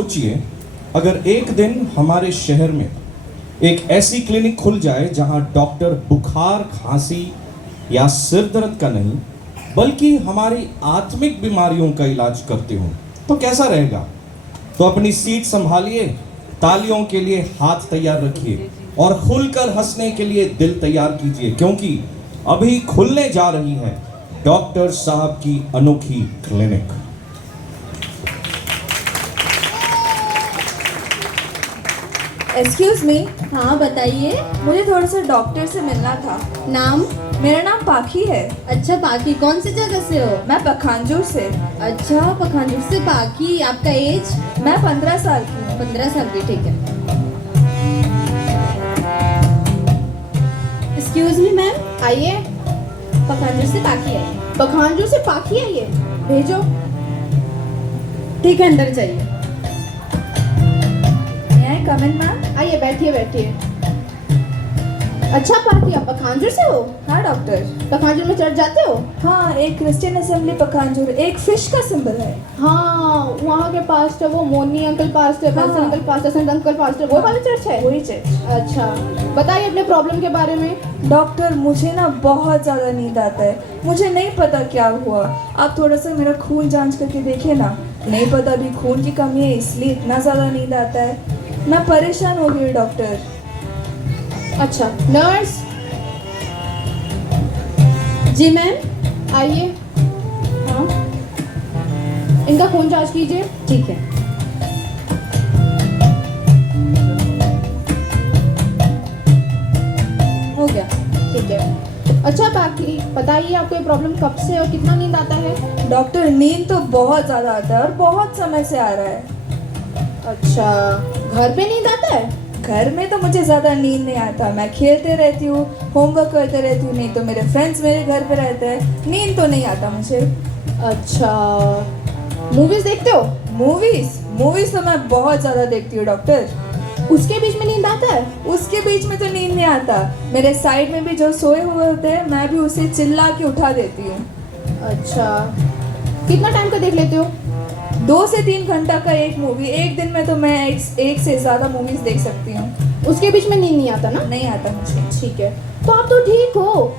सोचिए, अगर एक दिन हमारे शहर में एक ऐसी क्लिनिक खुल जाए जहां डॉक्टर बुखार, खांसी या सिर दर्द का नहीं बल्कि हमारी आत्मिक बीमारियों का इलाज करते हो, तो कैसा रहेगा? तो अपनी सीट संभालिए, तालियों के लिए हाथ तैयार रखिए और खुलकर हंसने के लिए दिल तैयार कीजिए, क्योंकि अभी खुलने जा रही है डॉक्टर साहब की अनोखी क्लिनिक। एक्सक्यूज मी, हाँ बताइए। मुझे थोड़ा सा डॉक्टर से मिलना था। नाम? मेरा नाम पाखी है। अच्छा पाखी, कौन सी जगह से हो? मैं पखानजोर से। अच्छा पखानजोर से पाखी, आपका एज? मैं 15 साल की हूँ। 15 साल की, ठीक है। एक्सक्यूज मी मैम, आइए। पखानजोर से पाखी आइए। पखानजोर से पाखी आइए, भेजो। ठीक है, अंदर जाइए। कम इन मैम। आइए, बैठिए बैठिए। अच्छा पाखी, आप पखानजोर से हो? हाँ डॉक्टर। पखानजोर में चढ़ जाते हो? हाँ, एक क्रिश्चियन असेंबली पखानजोर, एक फिश का सिंबल है। हाँ, वहाँ के पास्टर वो मोनी अंकल पास्टर, हाँ, बेंसन अंकल पास्टर, संत अंकल पास्टर, वो वाला चर्च है? वही चर्च। अच्छा, बताइए अपने प्रॉब्लम के बारे में। डॉक्टर, मुझे ना बहुत ज़्यादा नींद आता है। मुझे नहीं पता क्या हुआ। आप थोड़ा सा मेरा खून जांच करके देखिए ना। नहीं पता, अभी खून की कमी है, इसलिए इतना ज़्यादा नींद आता है। मैं परेशान हो गई डॉक्टर। अच्छा, नर्स। जी मैम, आइए। हाँ, इनका खून जांच कीजिए। ठीक है। हो गया, ठीक है। अच्छा बाकी बताइए, आपको ये प्रॉब्लम कब से और कितना नींद आता है? डॉक्टर, नींद तो बहुत ज़्यादा आता है और बहुत समय से आ रहा है। अच्छा, घर पे नींद आता है? घर में तो मुझे ज़्यादा नींद नहीं आता। मैं खेलते रहती हूँ, होमवर्क करते रहती हूँ, नहीं तो मेरे फ्रेंड्स मेरे घर पे रहते हैं। नींद तो नहीं आता मुझे। अच्छा, मूवीज देखते हो? मूवीज तो मैं बहुत ज़्यादा देखती हूँ डॉक्टर। उसके बीच में नींद आता है? उसके बीच में तो नींद नहीं आता। मेरे साइड में भी जो सोए हुए होते हैं, मैं भी उसे चिल्ला के उठा देती हूँ। अच्छा, कितना टाइम का देख लेते हो? 2 से 3 घंटा का एक मूवी। एक दिन में तो मैं एक से ज़्यादा मूवीज देख सकती हूँ। उसके बीच में नींद नहीं आता ना? नहीं आता मुझे। ठीक है, तो आप तो ठीक हो।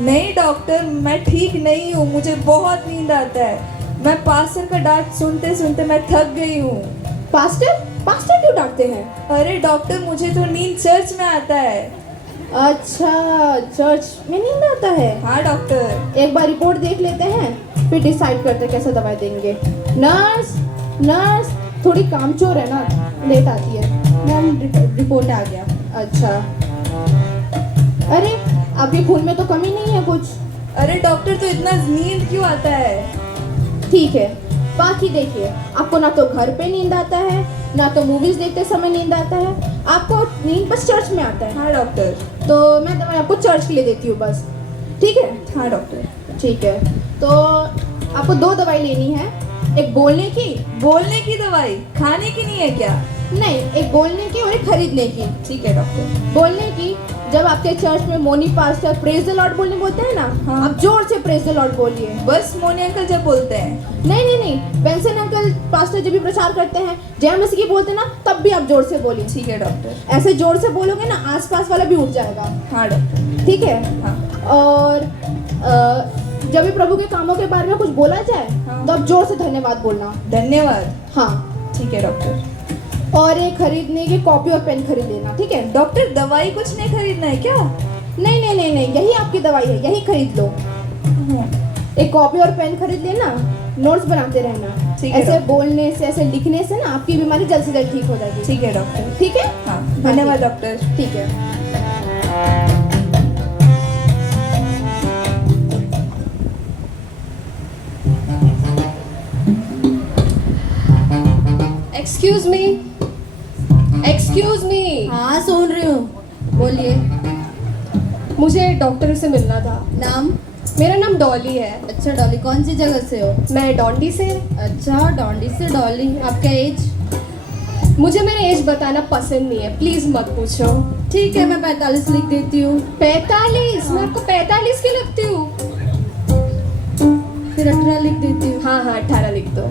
नहीं डॉक्टर, मैं ठीक नहीं हूँ। मुझे बहुत नींद आता है। मैं पास्टर का डांट सुनते सुनते मैं थक गई हूँ। पास्टर? पास्टर क्यों डांटते हैं? अरे डॉक्टर, मुझे तो नींद चर्च में आता है। अच्छा, चर्च में नींद आता है? हाँ डॉक्टर। एक बार रिपोर्ट देख लेते हैं, फिर डिसाइड करते हैं कैसा दवाई देंगे। नर्स, नर्स थोड़ी कामचोर है ना, लेट आती है। मैम, रिपोर्ट आ गया। अच्छा, अरे आपके खून में तो कमी नहीं है कुछ? अरे डॉक्टर, तो इतना नींद क्यों आता है? ठीक है, बाकी देखिए, आपको ना तो घर पे नींद आता है, ना तो मूवीज देखते समय नींद आता है, आपको नींद बस चर्च में आता है। हाँ डॉक्टर। तो मैं दवाई आपको चर्च के लिए देती हूँ बस, ठीक है? हाँ डॉक्टर। ठीक है, तो आपको 2 दवाई लेनी है। एक बोलने की दवाई, खाने की नहीं है क्या? नहीं, एक बोलने की और एक खरीदने की। ठीक है डॉक्टर। बोलने की, जब आपके चर्च में मोनी पास्टर प्रेज द लॉर्ड बोलने बोलते हैं ना, हाँ। आप जोर से प्रेज द लॉर्ड बोलिए। बस मोनी अंकल जब बोलते हैं? नहीं, बेंसन अंकल पास्टर जब भी प्रचार करते हैं, जय मसीह की बोलते हैं ना, तब भी आप जोर से बोलिए। ठीक है डॉक्टर। ऐसे जोर से बोलोगे ना, आसपास वाला भी उठ जाएगा। हाँ डॉक्टर। ठीक है। हाँ। और जब भी प्रभु के कामों के बारे में कुछ बोला जाए, हाँ। तो आप जोर से धन्यवाद बोलना। धन्यवाद। हाँ, ठीक है डॉक्टर। और एक खरीदने की कॉपी और पेन खरीद लेना, ठीक है? डॉक्टर, दवाई कुछ नहीं खरीदना है क्या? नहीं, यही आपकी दवाई है, यही खरीद लो। एक कॉपी और पेन खरीद लेना, नोट्स बनाते रहना। ठीक है ऐसे डॉक्टर। बोलने से, ऐसे लिखने से ना आपकी बीमारी जल्द से जल्द ठीक हो जाएगी। ठीक है डॉक्टर। ठीक है? हाँ, धन्यवाद डॉक्टर। ठीक है। Excuse me. हाँ, सुन रही हूँ, बोलिए। मुझे डॉक्टर से मिलना था। नाम? मेरा नाम डॉली है। अच्छा डॉली, कौन सी जगह से हो? मैं डोंडी से। अच्छा, डोंडी से डॉली। आपका एज? मुझे मेरा एज बताना पसंद नहीं है, प्लीज मत पूछो। ठीक है, मैं 45 लिख देती हूँ। 45? मैं आपको 45 की लगती हूँ? फिर 18 लिख देती हूँ। हाँ 18 लिख दो।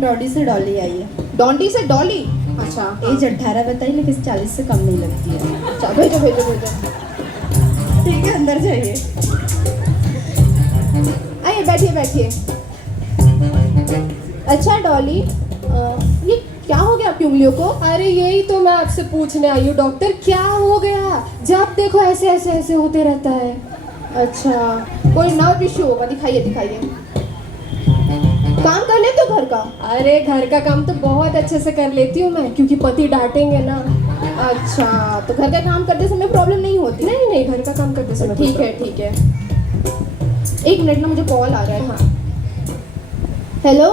डॉडी से डॉली आई है। डॉन्टी से डॉली। अच्छा एज 18 बताई लेकिन 40 से कम नहीं लगती है। अच्छा भेजो भेजो भेजो। ठीक है, अंदर जाइए। आइए बैठिए बैठिए। अच्छा डॉली, ये क्या हो गया आपकी उंगलियों को? अरे यही तो मैं आपसे पूछने आई हूँ डॉक्टर, क्या हो गया? जब देखो ऐसे ऐसे ऐसे होते रहता है। अच्छा कोई नर्व इश्यू होगा, दिखाइए दिखाइए। काम कर लेते हो घर का? अरे घर का काम तो बहुत अच्छे से कर लेती हूँ मैं, क्योंकि पति डांटेंगे ना। अच्छा तो घर का काम करते समय प्रॉब्लम नहीं होती? नहीं नहीं, घर का काम करते समय कोई ठीक है ठीक है। एक मिनट ना, मुझे कॉल आ रहा है। हाँ। हेलो,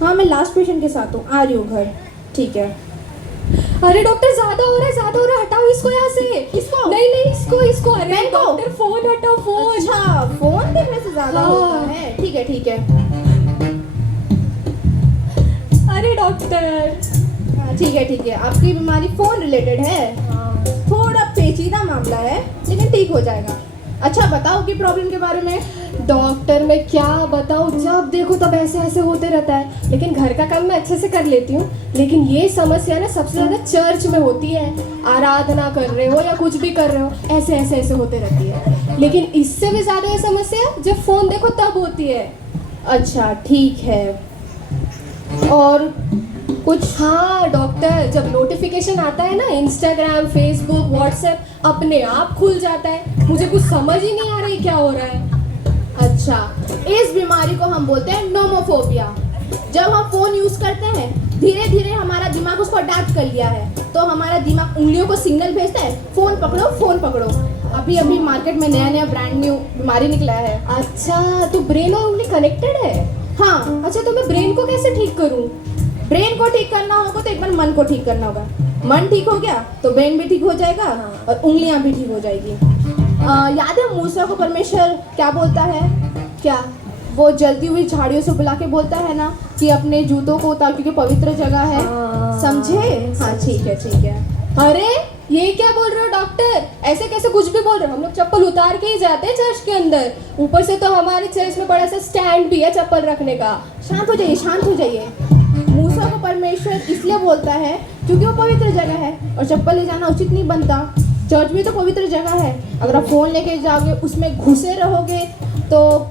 हाँ मैं लास्ट पेशेंट के साथ हूँ, आ रही हूँ घर। ठीक है। अरे डॉक्टर ज्यादा हो रहा है, ज्यादा हो रहा है, हटाओ इसको यहाँ से। इसको? नहीं नहीं, इसको इसको। अरे मैं को? डॉक्टर फोन हटाओ, फोन। अच्छा फोन देखने से ज्यादा हाँ। होता है। ठीक है ठीक है। अरे डॉक्टर। हाँ, ठीक है ठीक है। आपकी बीमारी फोन रिलेटेड है। थोड़ा पेचीदा मामला है लेकिन ठीक हो जाएगा। अच्छा बताओ कि प्रॉब्लम के बारे में। डॉक्टर मैं क्या बताऊँ, जब देखो तब ऐसे ऐसे होते रहता है। लेकिन घर का काम मैं अच्छे से कर लेती हूँ, लेकिन ये समस्या ना सबसे ज़्यादा चर्च में होती है। आराधना कर रहे हो या कुछ भी कर रहे हो, ऐसे ऐसे ऐसे होते रहती है। लेकिन इससे भी ज़्यादा ये समस्या जब फ़ोन देखो तब होती है। अच्छा ठीक है। और कुछ? हाँ डॉक्टर, जब नोटिफिकेशन आता है ना, इंस्टाग्राम, फेसबुक, व्हाट्सएप अपने आप खुल जाता है। मुझे कुछ समझ ही नहीं आ रही क्या हो रहा है। अच्छा, इस बीमारी को हम बोलते हैं नोमोफोबिया। जब हम फोन यूज करते हैं धीरे धीरे हमारा दिमाग उसको अडेप्ट कर लिया है, तो हमारा दिमाग उंगलियों को सिग्नल भेजता है, फोन पकड़ो फोन पकड़ो। अभी अभी मार्केट में नया नया ब्रांड न्यू बीमारी निकला है। अच्छा, तो ब्रेन और उंगली कनेक्टेड है? हाँ। अच्छा, तो मैं ब्रेन को कैसे ठीक करूँ? ब्रेन को ठीक करना होगा तो एक बार मन को ठीक करना होगा। मन ठीक हो गया तो ब्रेन भी ठीक हो जाएगा और उंगलियां भी ठीक हो जाएगी। याद है मूसा को परमेश्वर क्या बोलता है? क्या वो जलती हुई झाड़ियों से बुला के बोलता है ना कि अपने जूतों को उतार, क्योंकि पवित्र जगह है। समझे? हाँ ठीक है ठीक है। अरे ये क्या बोल रहे हो डॉक्टर? ऐसे कैसे कुछ भी बोल रहे हो? हम लोग चप्पल उतार के ही जाते हैं चर्च के अंदर। ऊपर से तो हमारे चर्च में बड़ा सा स्टैंड भी है चप्पल रखने का। शांत हो जाइए शांत हो जाइए। मूसा को परमेश्वर इसलिए बोलता है क्योंकि वो पवित्र जगह है और चप्पल ले जाना उचित नहीं बनता। चर्च भी तो पवित्र जगह है। अगर आप फोन लेके जाओगे उसमें घुसे रहोगे तो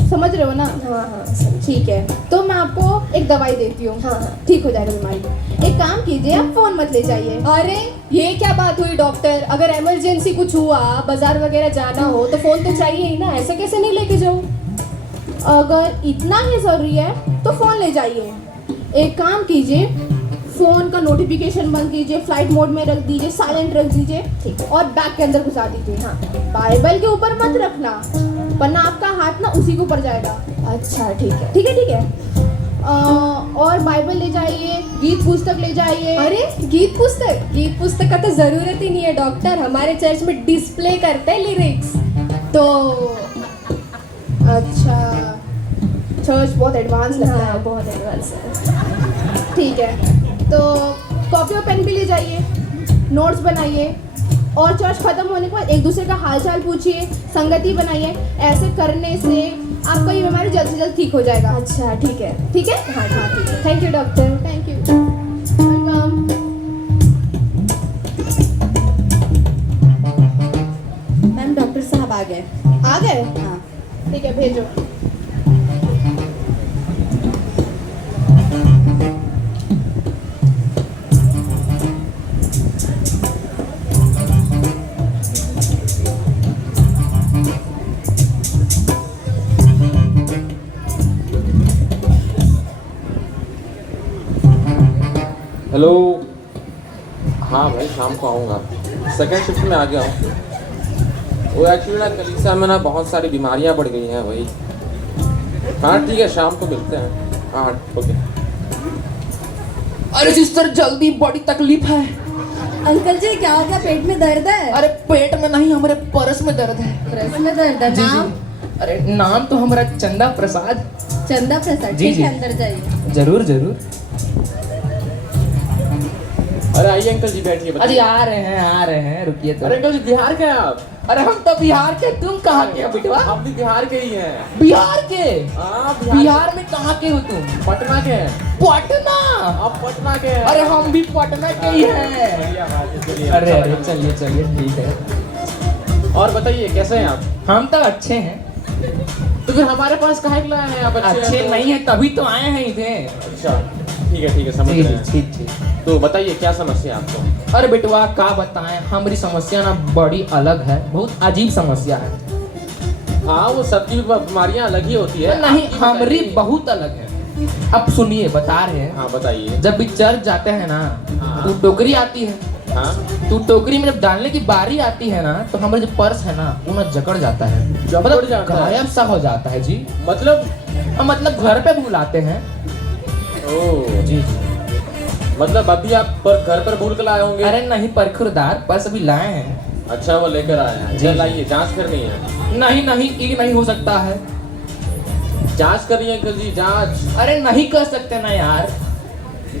समझ रहे हो ना? हाँ हाँ ठीक है, तो मैं आपको एक दवाई देती हूँ। हाँ हाँ। ठीक हो जाएगा बीमारी। एक काम कीजिए, आप फोन मत ले जाइए। अरे ये क्या बात हुई डॉक्टर? अगर इमरजेंसी कुछ हुआ, बाजार वगैरह जाना हो तो फोन तो चाहिए ही ना, ऐसे कैसे नहीं लेके जाऊँ? अगर इतना ही जरूरी है तो फोन ले जाइए। एक काम कीजिए, फोन का नोटिफिकेशन बंद कीजिए, फ्लाइट मोड में रख दीजिए, साइलेंट रख दीजिए। ठीक है। और बैग के अंदर घुसा दीजिए। हाँ। बाइबल के ऊपर मत रखना वरना आपका हाथ ना उसी के ऊपर जाएगा। अच्छा ठीक है। ठीक है ठीक है। और बाइबल ले जाइए, गीत पुस्तक ले जाइए। अरे गीत पुस्तक का तो जरूरत ही नहीं है डॉक्टर। हमारे चर्च में डिस्प्ले करते हैं लिरिक्स तो। अच्छा, चर्च बहुत एडवांस लगता है। हाँ, बहुत एडवांस है। ठीक है, तो कॉपी और पेन भी ले जाइए, नोट्स बनाइए और चर्च खत्म होने के बाद एक दूसरे का हालचाल पूछिए, संगति बनाइए। ऐसे करने से आपका ये बीमारी जल्द से जल्द ठीक हो जाएगा। अच्छा ठीक है। ठीक है? हाँ हाँ ठीक है। Thank you doctor. Thank you. Welcome. Ma'am doctor साहब आ गए। आ गए? हाँ। ठीक है, भेजो। हेलो। हाँ भाई, शाम को आऊँगा। सेकंड शिफ्ट में आ गया हूँ। वो एक्चुअली ना कलीसिया में ना बहुत सारी बीमारियाँ बढ़ गई हैं वही। हाँ ठीक है, शाम को मिलते हैं। हाँ ओके। अरे सिस्टर जल्दी, बड़ी तकलीफ है। अंकल जी क्या हो गया? पेट में दर्द है? अरे पेट में नहीं, हमारे पर्स में दर्द है। पर्स में दर्द है? जी नाम? जी। अरे नाम तो हमारा चंदा प्रसाद। चंदा प्रसाद। जी, ठीक जी। है, अंदर जाइए। जरूर जरूर। अरे आइए अंकल जी बैठिए अरे बताइए। आ रहे हैं रुकिए तो। अरे अंकल जी बिहार के हैं आप? अरे हम तो बिहार के, तुम कहाँ के हो बिटवा? हम भी बिहार के ही हैं। बिहार के? हाँ बिहार में कहाँ के हो तुम? पटना के हैं। पटना? आप पटना के हैं? अरे हम भी पटना के ही हैं। बढ़िया बात है, चलिए, अरे अच्छा अरे लगा। चलिए चलिए ठीक है। और बताइए कैसे हैं आप? हम तो अच्छे हैं। तो फिर हमारे पास काहे के लाए हैं आप? अच्छे हैं तो? नहीं है तभी तो आए हैं इधर। अच्छा ठीक है समझ जी रहे जी हैं। ठीक ठीक। तो बताइए क्या समस्या है आपको? अरे बेटवा का बताएं, हमारी समस्या ना बड़ी अलग है, बहुत अजीब समस्या है। हाँ वो सबकी बीमारियां अलग ही होती है। नहीं आपकी हमारी बताइए। बहुत अलग है। अब सुनिए बता रहे हैं। हाँ बताइए। जब भी चर्च जाते हैं ना हाँ। तो टोकरी आती है, हाँ तो टोकरी में जब डालने की बारी आती है ना तो हमारा जो पर्स है ना वो ना जकड़ जाता है, जकड़ जाता है? गायब सा हो जाता है जी। मतलब मतलब घर पे भूलाते हैं। ओ जी जी। मतलब अभी आप घर पर भूल कर लाए होंगे। अरे नहीं परखुरदार, पर्स अभी लाए हैं। अच्छा वो लेकर आए हैं। जी। चल आइए जांच करनी है। नहीं नहीं ये नहीं हो सकता है। जांच करिए अंकल जी जांच। अरे नहीं कर सकते ना यार।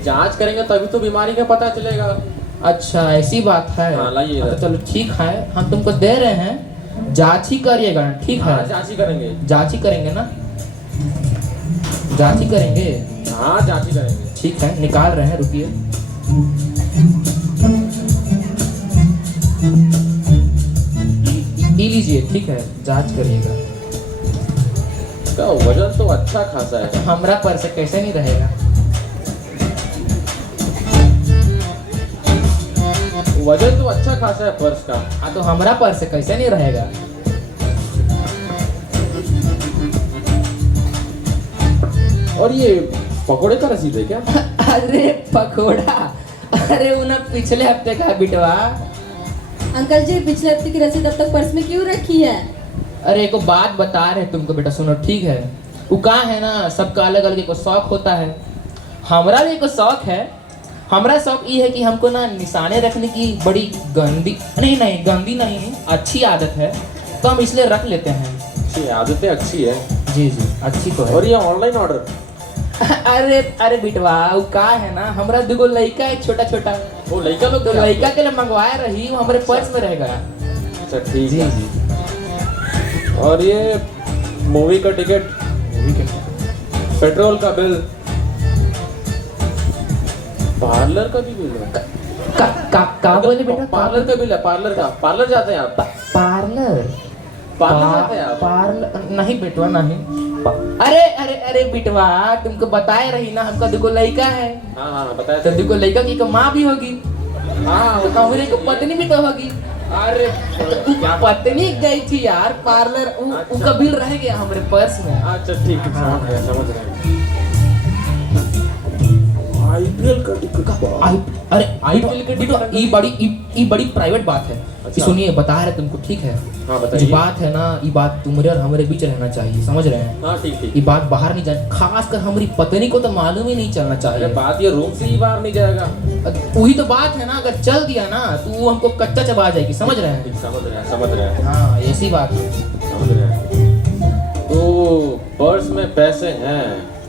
जांच करेंगे तभी तो बीमारी का पता चलेगा। अच्छा ऐसी बात है। हाँ, लाइए तो इधर। चलो ठीक है, हम तुमको दे रहे हैं, जांच ही करिएगा ठीक हाँ है? जांच ही करेंगे। जांच ही करेंगे ना? जांच ही करेंगे हाँ जांच ही करेंगे। ठीक है, निकाल रहे हैं रुकिए। ये लीजिए ठीक है, जांच करिएगा। इसका वजन तो अच्छा खासा है। हमरा पर्स कैसे नहीं रहेगा? वजन तो अच्छा खासा है पर्स का। हाँ तो हमरा पर्स कैसे नहीं रहेगा? और ये पकोड़े का रसीद है क्या? अरे पकोड़ा, अरे उन्हें पिछले हफ्ते का बिटवा। अंकल जी पिछले हफ्ते की रसीद अब तक पर्स में क्यों रखी है? अरे एक बात बता रहे तुमको बेटा, सुनो ठीक है। वो कहाँ है ना, सबका अलग अलग एक शौक होता है। हमारा भी एक शौक है। हमारा शौक ये है कि हमको ना निशाने रखने की बड़ी गंदी नहीं गंदी नहीं अच्छी आदत है, तो हम इसलिए रख लेते हैं। अच्छी आदतें अच्छी है। जी जी अच्छी तो है। और ये ऑनलाइन ऑर्डर? अरे अरे बिटवा वो का है ना, हमारा दुगो लड़का है छोटा छोटा, वो लड़का लोग तो क्या? लड़का के लिए मंगवाए रही, वो हमारे पर्स में रहेगा। अच्छा ठीक जी है। जी। और ये मूवी का टिकट, पेट्रोल का बिल, पार्लर का भी बिल है। का बोले बेटा? पार्लर का बिल है। पार्लर का, पार्लर जाते हैं आप? पार्लर? पार्लर जाते हैं आप? पार्लर नहीं बेटवा नहीं। अरे अरे अरे बिटवा तुमको बताए रही ना, हमका दुगो लड़का है, हाँ हाँ बताया तो था। दुगो लड़का की एक माँ भी होगी, हाँ तो हमरे को पत्नी भी तो होगी। अरे क्या पत्नी गई थी यार पार्लर, अच्छा। उनका बिल रह गया हमारे पर्स में। अच्छा ठीक है समझ रहे हैं। आईपीएल का टिकट। अरे IPL के बिटवा ये बड़ी प्राइवेट बात है। अच्छा। सुनिए बता रहे तुमको ठीक है? हाँ जो बताइए। बात है ना ये बात तुम्हारे और हमारे बीच रहना चाहिए, समझ रहे हैं? हाँ ठीक ठीक। ये बात बाहर नहीं जाए, खास कर हमारी पत्नी को तो मालूम ही नहीं चलना अरे चाहिए। बात ये रूम से ही बाहर नहीं जाएगा। वही तो बात है ना, अगर चल दिया ना तो वो हमको कच्चा चबा जाएगी, समझ रहे हैं? ठीक समझ रहे हैं। हाँ ऐसी बात है। समझ रहे हैं। तो पर्स में पैसे हैं,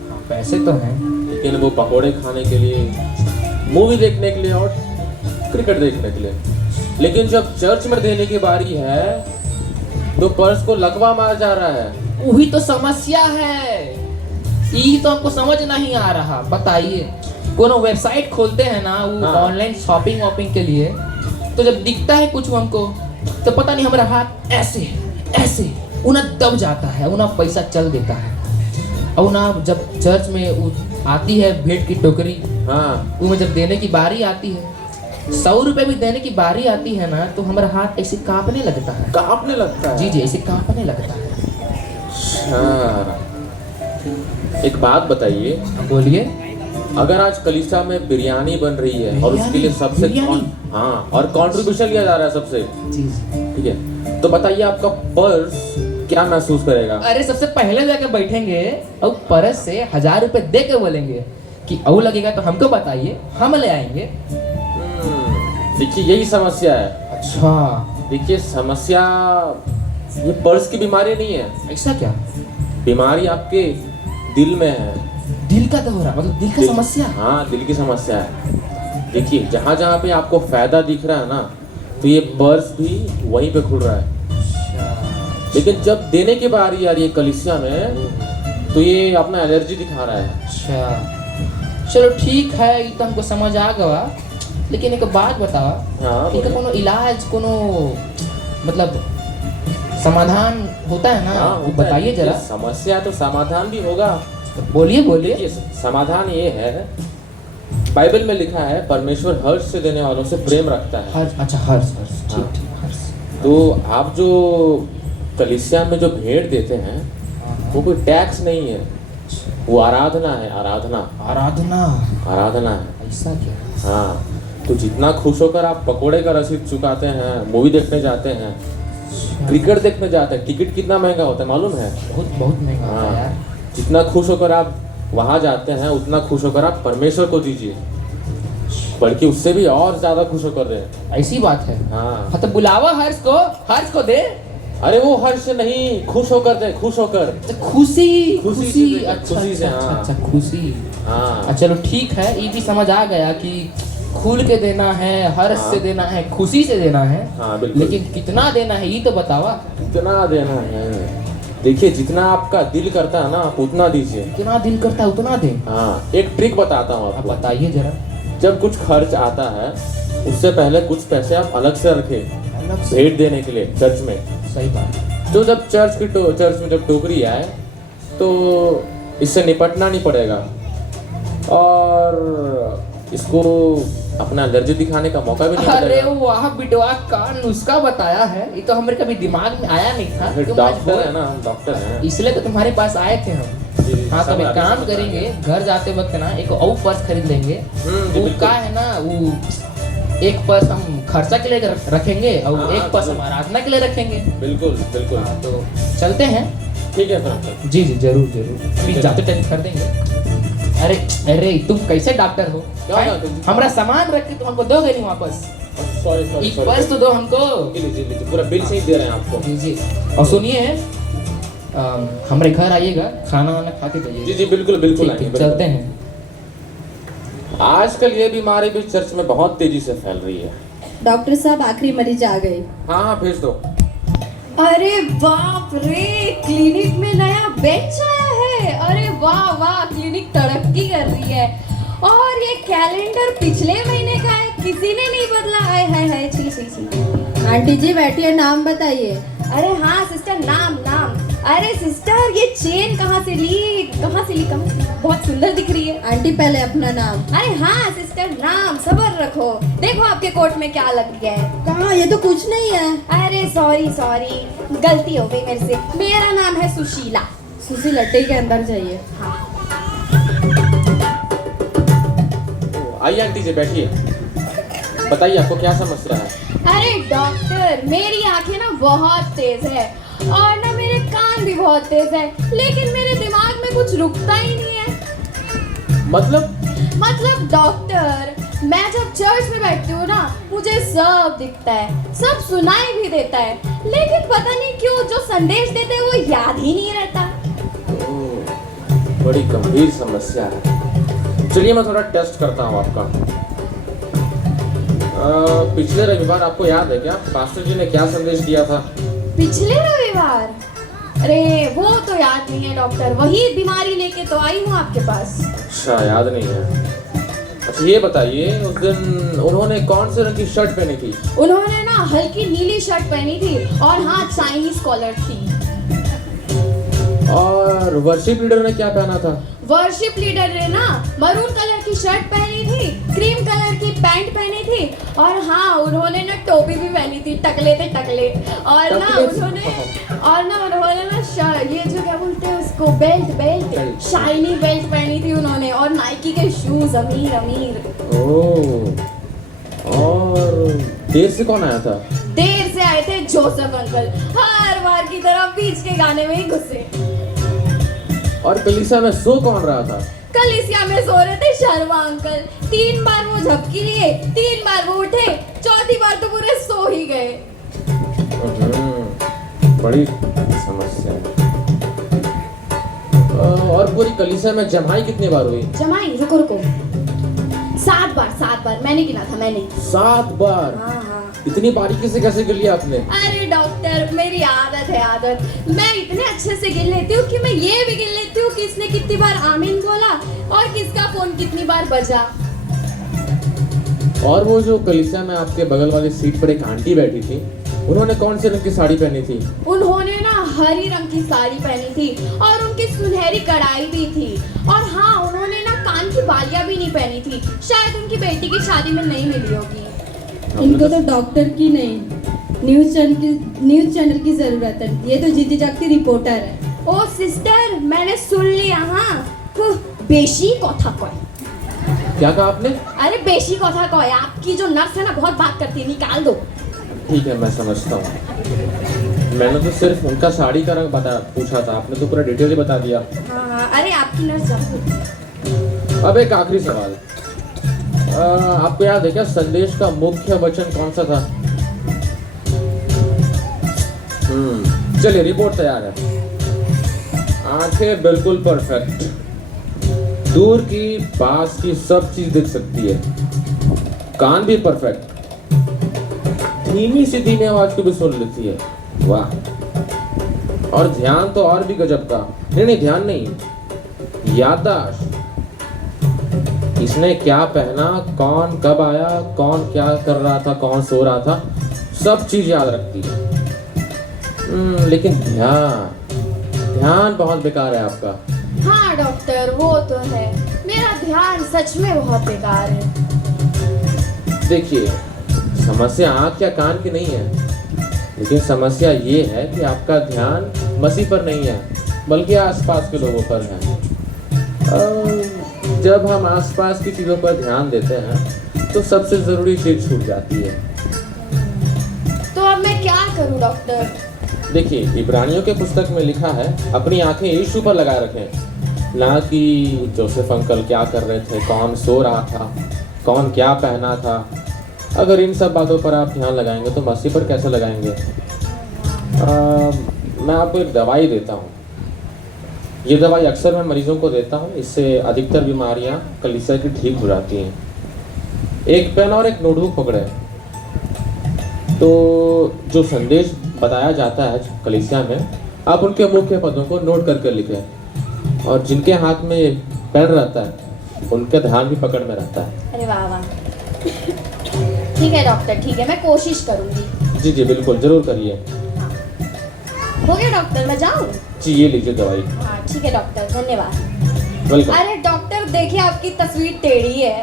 हाँ, पैसे तो हैं। लेकिन वो पकोड़े खाने के लिए, मूवी देखने के लिए और क्रिकेट देखने के लिए। लेकिन जब चर्च में देने की बारी है तो पर्स को लकवा मार जा रहा है। वही तो समस्या है, यही तो हमको समझ नहीं आ रहा। बताइए कोनो वेबसाइट खोलते हैं ना वो हाँ। ऑनलाइन शॉपिंग वॉपिंग के लिए, तो जब दिखता है कुछ हमको तो पता नहीं हमारा हाथ ऐसे ऐसे उन्हें दब जाता है, उन्हें पैसा चल देता है। और ना जब चर्च में वो आती है भेंट की टोकरी, हाँ वो में जब देने की बारी आती है, 100 रुपए भी देने की बारी आती है ना, तो हमारा हाथ ऐसे कांपने लगता है। कांपने लगता है। जी जी ऐसे कांपने लगता है। अच्छा एक बात बताइए, बोलिए। अगर आज कलीसिया में बिरयानी बन रही है और उसके लिए सबसे बिरयानी? हाँ और कंट्रीब्यूशन लिया जा रहा है सबसे, जी जी। ठीक है, तो बताइए आपका पर्स क्या महसूस करेगा? अरे सबसे पहले जाके बैठेंगे और परस से 1000 रुपए दे के बोलेंगे कि औ लगेगा तो हमको बताइए, हम ले आएंगे। देखिए यही समस्या है। अच्छा देखिए समस्या ये पर्स की बीमारी नहीं है, ऐसा क्या? बीमारी आपके दिल में है। दिल का दौरा, मतलब दिल का समस्या? हाँ दिल की समस्या है। देखिए जहाँ जहाँ पे आपको फायदा दिख रहा है ना, तो ये पर्स भी वहीं पे खुल रहा है, लेकिन जब देने की बारी आ रही है कलिसिया में तो ये अपना एलर्जी दिखा रहा है। अच्छा चलो ठीक है, ये तो हमको समझ आ गया, लेकिन एक बात बताओ, हाँ, इनका कोनो इलाज, कोनो मतलब समाधान होता है ना? हाँ, वो होता है। बताइए जरा। ये समस्या है तो समाधान भी होगा। बोलिए बोलिए। देखिए समाधान ये है, बाइबल में लिखा है परमेश्वर हर्ष से देने वालों से प्रेम रखता है। हर्ष, अच्छा हर्ष हर्ष, ठीक हाँ। ठीक हर्ष। तो आप जो कलिसिया में जो भेंट देते हैं वो कोई टैक्स नहीं है, वो आराधना है, आराधना आराधना, आराधना है। ऐसा क्या? हाँ, तो जितना खुश होकर आप पकोड़े का रसीद चुकाते हैं, मूवी देखने जाते हैं, क्रिकेट देखने जाते हैं, टिकट कितना महंगा होता है मालूम है? बहुत बहुत महंगा होता है हाँ, यार। जितना खुश होकर आप वहाँ जाते हैं उतना खुश होकर आप परमेश्वर को दीजिए, बल्कि उससे भी और ज्यादा खुश होकर दे। ऐसी बात है। हाँ, हाँ तो बुलावा हर्ष को दे। अरे वो हर्ष नहीं, खुश होकर दे, खुश होकर। अच्छा, खुशी खुशी खुशी, से, अच्छा खुशी से, अच्छा, हाँ। अच्छा खुशी। हाँ, चलो ठीक है, ये भी समझ आ गया कि खुल के देना है, हर्ष हाँ। से देना है, खुशी से देना है। हाँ, बिल्कुल। लेकिन कितना देना है ये तो बतावा। कितना देना है? देखिए जितना आपका दिल करता है ना आप उतना दीजिए। कितना दिल करता है उतना दे। हाँ, एक ट्रिक बताता हूँ आप आपको। बताइए जरा। जब कुछ खर्च आता है उससे पहले कुछ पैसे आप अलग से रखें अलग से। भेंट देने के लिए चर्च में। सही बात। तो जब चर्च में जब टोकरी आए तो इससे निपटना नहीं पड़ेगा और इसको अपना एलर्जी दिखाने का मौका भी नहीं अरे मिलेगा। वाह बिटवा, का नुस्खा बताया है, ये तो हमारे कभी दिमाग में आया नहीं था। फिर तुम आज डॉक्टर है ना, हम डॉक्टर हैं। इसलिए तो तुम्हारे पास आए थे हम। जी, हाँ तो सब एक आपको काम समझ करेंगे, आएगा। घर जाते वक्त ना एक और पर्स खरीद लेंगे। जी, वो बिल्कुल। का है ना, वो एक पर्स हम खर्चा के लिए रखेंगे और हाँ, एक पर्स हम बिल्कुल। आराधना के लिए रखेंगे। बिल्कुल बिल्कुल। हाँ तो चलते हैं। ठीक है फिर। जी जी जरूर जरूर, ठीक अभी है। जाते टाइम कर देंगे। अरे अरे तुम कैसे डॉक्टर हो? क्या हैं? डॉक्टर जी? हमारा सामान रख के तुम हमको दोगे नहीं वापस? सॉरी सॉरी एक पर्स तो दो हमको। लीजिए लीजिए, पूरा बिल सही दे रहे हैं आपको। जी जी, और सुनिए हमारे घर आइएगा, खाना वाना खा के जाइएगा। जी जी बिल्कुल बिल्कुल ठीक आएंगे, है, बिल्कुल। चलते हैं। आजकल ये बीमारी भी चर्च में बहुत तेजी से फैल रही है। डॉक्टर साहब आखिरी मरीज आ गए। हाँ हाँ भेज दो। अरे बाप रे, क्लिनिक में नया बेंच आया है। अरे वाह वाह, क्लिनिक तरक्की कर रही है। और ये कैलेंडर पिछले महीने का है, किसी ने नहीं बदला। हाय हाय हाय, छी छी छी। आंटी जी बैठिए, नाम बताइए। अरे हाँ सिस्टर, नाम नाम। अरे सिस्टर, ये चेन कहाँ से ली, कहाँ से ली, बहुत सुंदर दिख रही है। आंटी पहले अपना नाम। अरे हाँ सिस्टर, नाम सबर रखो। देखो आपके कोट में क्या लग गया है। कहाँ, ये तो कुछ नहीं है। अरे सॉरी सॉरी, गलती हो गई मेरे से। मेरा नाम है सुशीला। सुशी लट्टे के अंदर जाइए। आइए आंटी जी बैठिए, बताइए आपको क्या समस्या है? अरे डॉक्टर, मेरी आंखें ना बहुत तेज है और ना मेरे कान भी बहुत तेज है, लेकिन मेरे दिमाग में कुछ रुकता ही नहीं है। मतलब डॉक्टर, मैं जब चर्च में बैठती हूँ ना, मुझे सब दिखता है, सब सुनाई भी देता है, लेकिन पता नहीं क्यों जो संदेश देते हैं वो याद ही नहीं रहता। बड़ी गंभीर समस्या है। चलिए मैं थोड़ा टेस्ट करता हूँ आपका। पिछले रविवार आपको याद है क्या पास्टर जी ने क्या संदेश दिया था? पिछले रविवार? अरे वो तो याद नहीं है डॉक्टर, वही बीमारी लेके तो आई हूँ आपके पास। अच्छा याद नहीं है। अच्छा ये बताइए उस दिन उन्होंने कौन से रंग की शर्ट पहनी थी? उन्होंने ना हल्की नीली शर्ट पहनी थी और हाँ चाइनीज कॉलर थी। और वर्शिप लीडर ने क्या पहना था? वर्शिप लीडर ने ना मरून कलर की शर्ट पहनी थी, क्रीम कलर की पैंट पहनी थी और हाँ उन्होंने ना टोपी भी पहनी थी, टकले थे टकले। और ना उन्होंने ना ये जो क्या बोलते हैं उसको, बेल्ट शाइनी बेल्ट पहनी थी उन्होंने और नाइकी के शूज। अमीर अमीर। ओह, और देर से कौन आया था? देर से आए थे जोसेफ अंकल, हर बार की तरह बीच के गाने में ही घुसे। और कलीसिया में सो कौन रहा था? कलीसिया में सो रहे थे शर्मा अंकल। 3 बार वो झपकी लिए, 3 बार वो उठे, चौथी बार तो पूरे सो ही गए। बड़ी समस्या है। और पूरी कलीसिया में जमाई कितनी बार हुई? जमाई, रुको रुको, 7 बार मैंने गिना था, मैंने। 7 बार? हाँ हाँ। इतनी बारीकी से कैसे गिन लिया आपने? अरे डॉक्टर, मेरी आदत है आदत। मैं इतने अच्छे से गिन लेती हूँ कि मैं ये भी गिन लेती हूँ किसने कितनी बार आमीन बोला और किसका फोन कितनी बार बजा। और वो जो कलीसिया में आपके बगल वाली सीट पर एक आंटी बैठी थी, उन्होंने कौन से रंग की साड़ी पहनी थी? उन्होंने ना हरी रंग की साड़ी पहनी थी और उनकी सुनहरी कढ़ाई भी थी। और हाँ, उन्होंने ना कान की बालियां भी नहीं पहनी थी, शायद उनकी बेटी की शादी में नहीं मिली होगी। इनको तो डॉक्टर की नहीं, न्यूज़ चैनल की जरूरत है। ये तो जीती जागती रिपोर्टर है। ओ सिस्टर, मैंने सुन लिया। हाँ, बेशी कथा कय। क्या कहा आपने? अरे बेशी कथा कय, आपकी जो नर्स है ना बहुत बात करती है, निकाल दो। ठीक है, मैं समझता हूँ। मैंने तो सिर्फ उनका साड़ी का रंग पूछा था, आपने तो पूरा डिटेल ही बता दिया। हाँ, अरे आपकी नर्स जाओ। अब एक आखिरी सवाल, आपको याद है क्या संदेश का मुख्य वचन कौन सा था? चलिए, रिपोर्ट तैयार है। आंखें बिल्कुल परफेक्ट, दूर की पास की सब चीज दिख सकती है। कान भी परफेक्ट, धीमी सी धीमी आवाज को भी सुन लेती है। वाह। और ध्यान तो और भी गजब का। नहीं, ध्यान नहीं, याददाश्त। इसने क्या पहना, कौन कब आया, कौन क्या कर रहा था, कौन सो रहा था, सब चीज याद रखती है। लेकिन ध्यान बहुत बेकार है आपका। हाँ डॉक्टर, वो तो है, मेरा ध्यान सच में बहुत बेकार है। देखिए, समस्या आँख या कान की नहीं है, लेकिन समस्या ये है कि आपका ध्यान मसीह पर नहीं है, बल्कि आसपास के लोगों पर है। जब हम आसपास की चीज़ों पर ध्यान देते हैं तो सबसे ज़रूरी चीज़ छूट जाती है। तो अब मैं क्या करूं डॉक्टर? देखिए, इब्रानियों के पुस्तक में लिखा है, अपनी आंखें यीशु पर लगाए रखें, ना कि जोसेफ अंकल क्या कर रहे थे, कौन सो रहा था, कौन क्या पहना था। अगर इन सब बातों पर आप ध्यान लगाएंगे तो मसीह पर कैसे लगाएंगे? मैं आपको एक दवाई देता हूँ। ये दवाई अक्सर मैं मरीजों को देता हूँ, इससे अधिकतर बीमारियाँ कलीसिया की ठीक हो जाती हैं। एक पेन और एक नोटबुक पकड़े, तो जो संदेश बताया जाता है कलीसिया में, आप उनके मुख्य पदों को नोट करके लिखें, और जिनके हाथ में पेन रहता है उनका ध्यान भी पकड़ में रहता है। अरे वाह वाह, ठीक है डॉक्टर, ठीक है, मैं कोशिश करूंगी। जी बिल्कुल, जरूर करिए। हो गया डॉक्टर, मैं जाऊँ? जी, ये लीजिए दवाई। हाँ ठीक है डॉक्टर, धन्यवाद। वेलकम। अरे डॉक्टर देखिए, आपकी तस्वीर टेढ़ी है।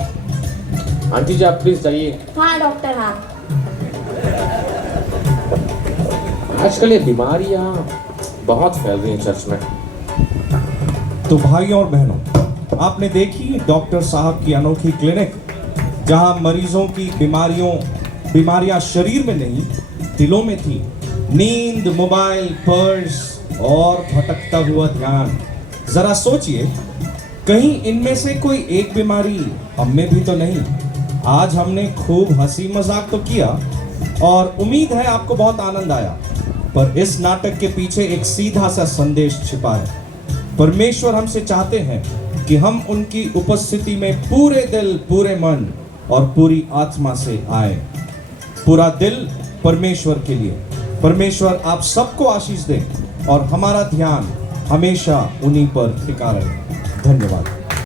आंटी जी, आप प्लीज जाइए। हाँ डॉक्टर, हाँ। आजकल ये बीमारियां बहुत फैल रही हैं चर्च में। तो भाइयों और बहनों, आपने देखी डॉक्टर साहब की अनोखी क्लिनिक, जहां मरीजों की बीमारियां शरीर में नहीं दिलों में थी। नींद, मोबाइल, पर्स और भटकता हुआ ध्यान। जरा सोचिए, कहीं इनमें से कोई एक बीमारी हम में भी तो नहीं। आज हमने खूब हंसी मजाक तो किया और उम्मीद है आपको बहुत आनंद आया, पर इस नाटक के पीछे एक सीधा सा संदेश छिपा है। परमेश्वर हमसे चाहते हैं कि हम उनकी उपस्थिति में पूरे दिल, पूरे मन और पूरी आत्मा से आए। पूरा दिल परमेश्वर के लिए। परमेश्वर आप सबको आशीष दे और हमारा ध्यान हमेशा उन्हीं पर टिका रहे। धन्यवाद।